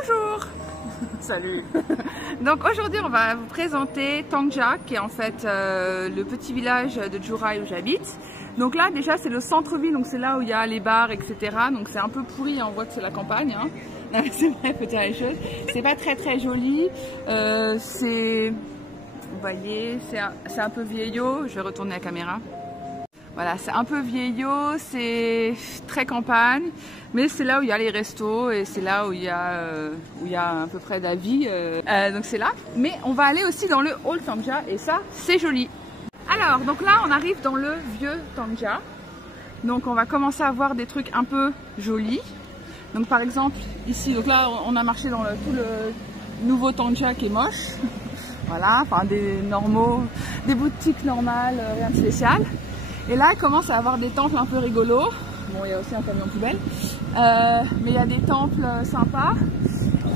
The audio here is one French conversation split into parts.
Bonjour. Salut. Donc aujourd'hui on va vous présenter Tangja, qui est en fait le petit village de Jurai où j'habite. Donc là déjà c'est le centre-ville, donc c'est là où il y a les bars, etc. Donc c'est un peu pourri, on voit que c'est la campagne, hein. C'est vrai, faut dire les choses. C'est pas très joli. Vous voyez, c'est un peu vieillot. Je vais retourner la caméra. Voilà, c'est un peu vieillot, c'est très campagne, mais c'est là où il y a les restos et c'est là où il y a à peu près de la vie. Donc c'est là. Mais on va aller aussi dans le Old Tangja et ça, c'est joli. Alors, donc là, on arrive dans le vieux Tangja. Donc on va commencer à voir des trucs un peu jolis. Donc par exemple, ici, donc là, on a marché dans tout le nouveau Tangja qui est moche. Voilà, enfin des boutiques normales, rien de spécial. Et là, il commence à avoir des temples un peu rigolos. Bon, il y a aussi un camion poubelle. Mais il y a des temples sympas.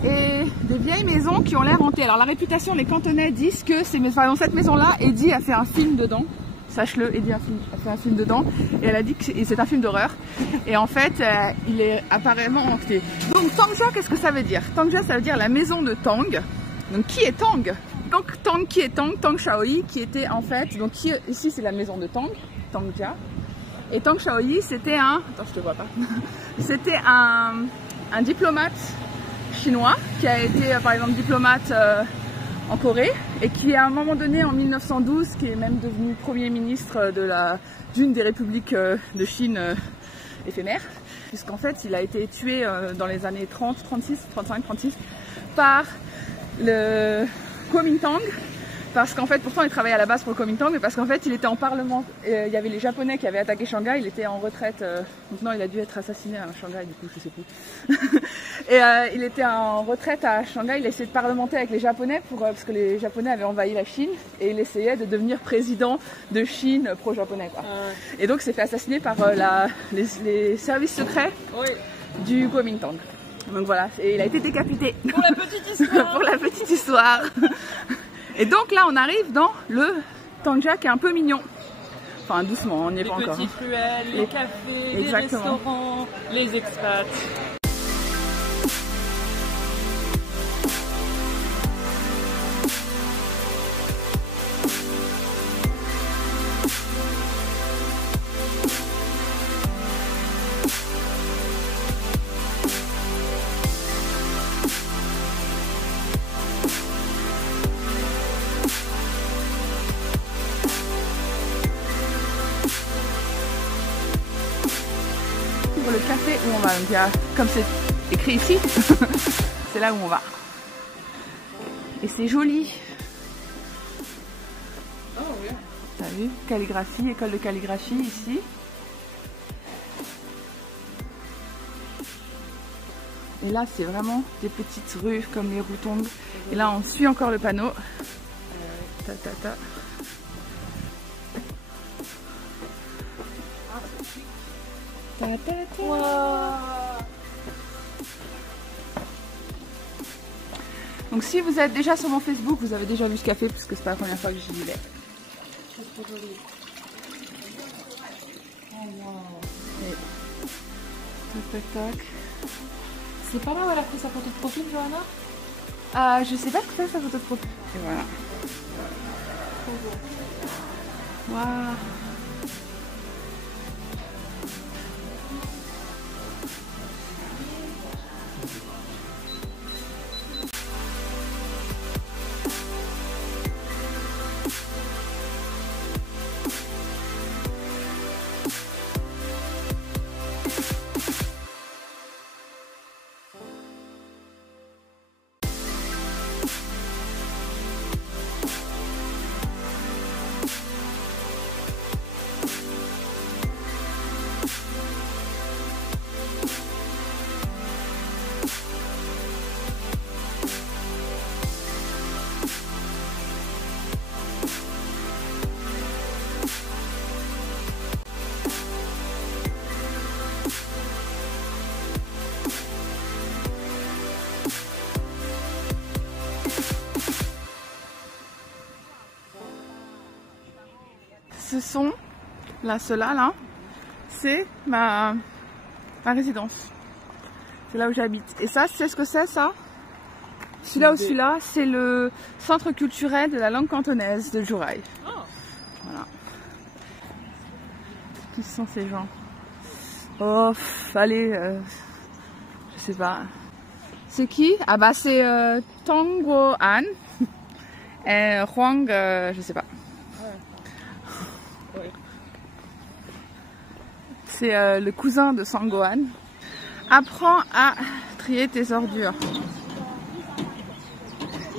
Et des vieilles maisons qui ont l'air hantées. Alors la réputation, les Cantonais disent que dans cette maison-là, Eddie a fait un film dedans. Sache-le, Eddie a fait un film dedans. Et elle a dit que c'est un film d'horreur. Et en fait, il est apparemment hanté. Donc Tangja, qu'est-ce que ça veut dire? Tangja, ça veut dire la maison de Tang. Donc qui est Tang? Donc Tang, qui est Tang? Tang Shaoi, qui était en fait... Donc ici, c'est la maison de Tang. Tangja. Et Tang Shaoi, c'était un... Attends, je te vois pas. C'était un diplomate chinois qui a été, par exemple, diplomate en Corée et qui, à un moment donné, en 1912, qui est même devenu premier ministre d'une des républiques de Chine éphémères, puisqu'en fait, il a été tué dans les années 30, 36, 35, 36 par le Kuomintang. Parce qu'en fait, pourtant il travaillait à la base pour le Kuomintang, mais parce qu'en fait il était en parlement, il y avait les Japonais qui avaient attaqué Shanghai, il était en retraite, donc non, il a dû être assassiné à Shanghai, du coup je sais plus. Et il était en retraite à Shanghai, il essayait de parlementer avec les Japonais, parce que les Japonais avaient envahi la Chine, et il essayait de devenir président de Chine pro-japonais, quoi. Et donc il s'est fait assassiner par les services secrets du Kuomintang. Donc voilà, et il a été décapité. Pour la petite histoire. Pour la petite histoire. Et donc là on arrive dans le Tangja qui est un peu mignon. Enfin doucement, on n'y est pas encore. Les petites ruelles, les cafés, les restaurants, les expats. Le café où on va, donc comme c'est écrit ici, c'est là où on va. Et c'est joli. Oh oui. T'as vu? Calligraphie, école de calligraphie ici. Et là c'est vraiment des petites rues comme les Rutong. Et là on suit encore le panneau. Ta ta ta. Wow. Donc si vous êtes déjà sur mon Facebook, vous avez déjà vu ce café puisque c'est pas la première fois que j'y vais. C'est trop joli. Oh wow. Tac tac. C'est pas là où elle a fait sa photo de profil, Johanna? Je sais pas ce que c'est sa photo de profil. Et voilà. Waouh. Ce sont, là, ceux-là, là, c'est ma résidence. C'est là où j'habite. Et ça, c'est ce que c'est, ça? Celui-là ou celui-là, c'est le centre culturel de la langue cantonaise de Jouraï. Oh. Voilà. Qui sont ces gens? Oh, allez, je sais pas. C'est qui? Ah bah c'est Tongwo An et Huang, je sais pas. Ouais. C'est le cousin de Sangohan. Apprends à trier tes ordures.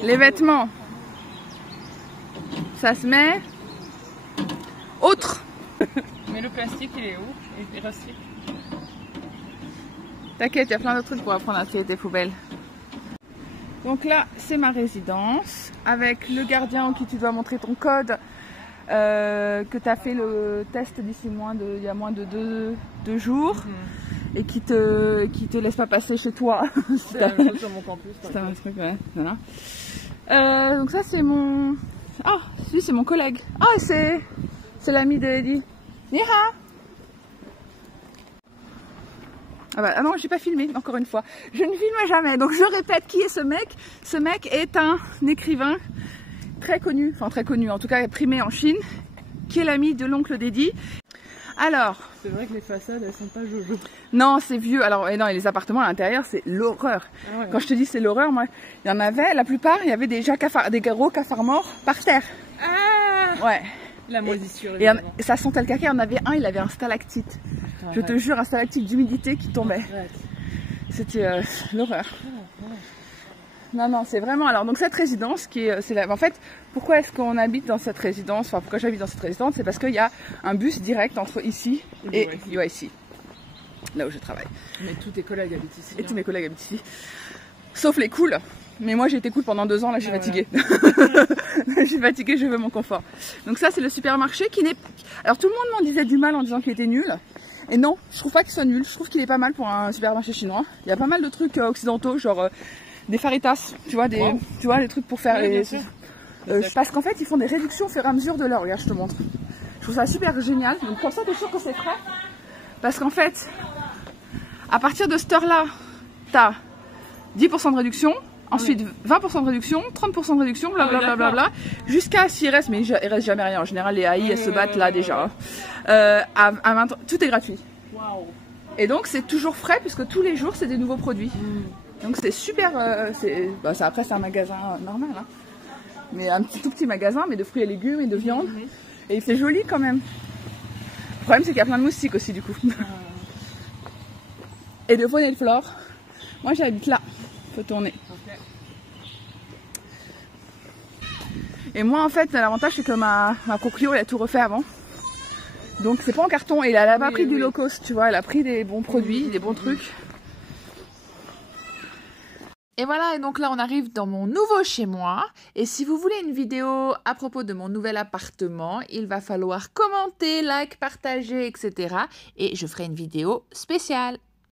Les vêtements, ça se met autre. Mais le plastique, il est où? Il reste. T'inquiète, il y a plein d'autres trucs pour apprendre à trier tes poubelles. Donc là, c'est ma résidence avec le gardien auquel tu dois montrer ton code, que tu as fait le test d'ici il y a moins de deux jours et qui te laisse pas passer chez toi. C'est la même chose sur mon campus. C'est un truc, ouais. Voilà. Donc ça, c'est mon... Ah, lui, c'est mon collègue. Ah, c'est l'ami de Eddie. Niha. Ah bah, non, j'ai pas filmé, encore une fois. Je ne filme jamais, donc je répète qui est ce mec. Ce mec est un écrivain très connu, en tout cas primé en Chine, qui est l'ami de l'oncle d'Eddie. Alors... C'est vrai que les façades, elles sont pas jojo. Non, c'est vieux. Alors, et non, et les appartements à l'intérieur, c'est l'horreur. Ah ouais. Quand je te dis c'est l'horreur, moi, il y en avait, la plupart, il y avait des gros cafards morts par terre. Ah ouais. La moisissure. Et ça sentait le caca. Il y en avait un, il avait un stalactite. Je te jure, un stalactite d'humidité qui tombait. C'était l'horreur. Non, c'est vraiment... Alors, donc cette résidence, en fait, pourquoi est-ce qu'on habite dans cette résidence? Enfin, pourquoi j'habite dans cette résidence? C'est parce qu'il y a un bus direct entre ici et UIC, là où je travaille. Mais tous tes collègues habitent ici. Et tous mes collègues habitent ici. Sauf les cools. Mais moi, j'ai été cool pendant 2 ans, là, je suis fatiguée. Je suis fatiguée, je veux mon confort. Donc ça, c'est le supermarché qui n'est... Alors, tout le monde m'en disait du mal en disant qu'il était nul. Et non, je trouve pas qu'il soit nul. Je trouve qu'il est pas mal pour un supermarché chinois. Il y a pas mal de trucs occidentaux, genre des faritas, tu vois, les trucs pour faire les... parce qu'en fait, ils font des réductions au fur et à mesure de l'heure. Regarde, je te montre. Je trouve ça super génial. Donc comme ça, t'es sûr que c'est frais. Parce qu'en fait, à partir de cette heure-là, t'as 10% de réduction. Ensuite, 20% de réduction, 30% de réduction, blablabla, jusqu'à s'il reste, mais il reste jamais rien. En général, les AI, elles se battent là déjà. À 20, tout est gratuit. Wow. Et donc, c'est toujours frais, puisque tous les jours, c'est des nouveaux produits. Donc, c'est super. Après, c'est un magasin normal. Hein. Mais un tout petit magasin, mais de fruits et légumes et de viande. Et c'est joli quand même. Le problème, c'est qu'il y a plein de moustiques aussi, du coup. Et de faune et de flore. Moi, j'habite là. Faut tourner. Et moi, en fait, l'avantage, c'est que ma proprio, elle a tout refait avant. Donc, c'est pas en carton. Et elle a pas pris du low cost, tu vois. Elle a pris des bons produits, des bons trucs. Et voilà, et donc là on arrive dans mon nouveau chez moi. Et si vous voulez une vidéo à propos de mon nouvel appartement, il va falloir commenter, like, partager, etc. Et je ferai une vidéo spéciale.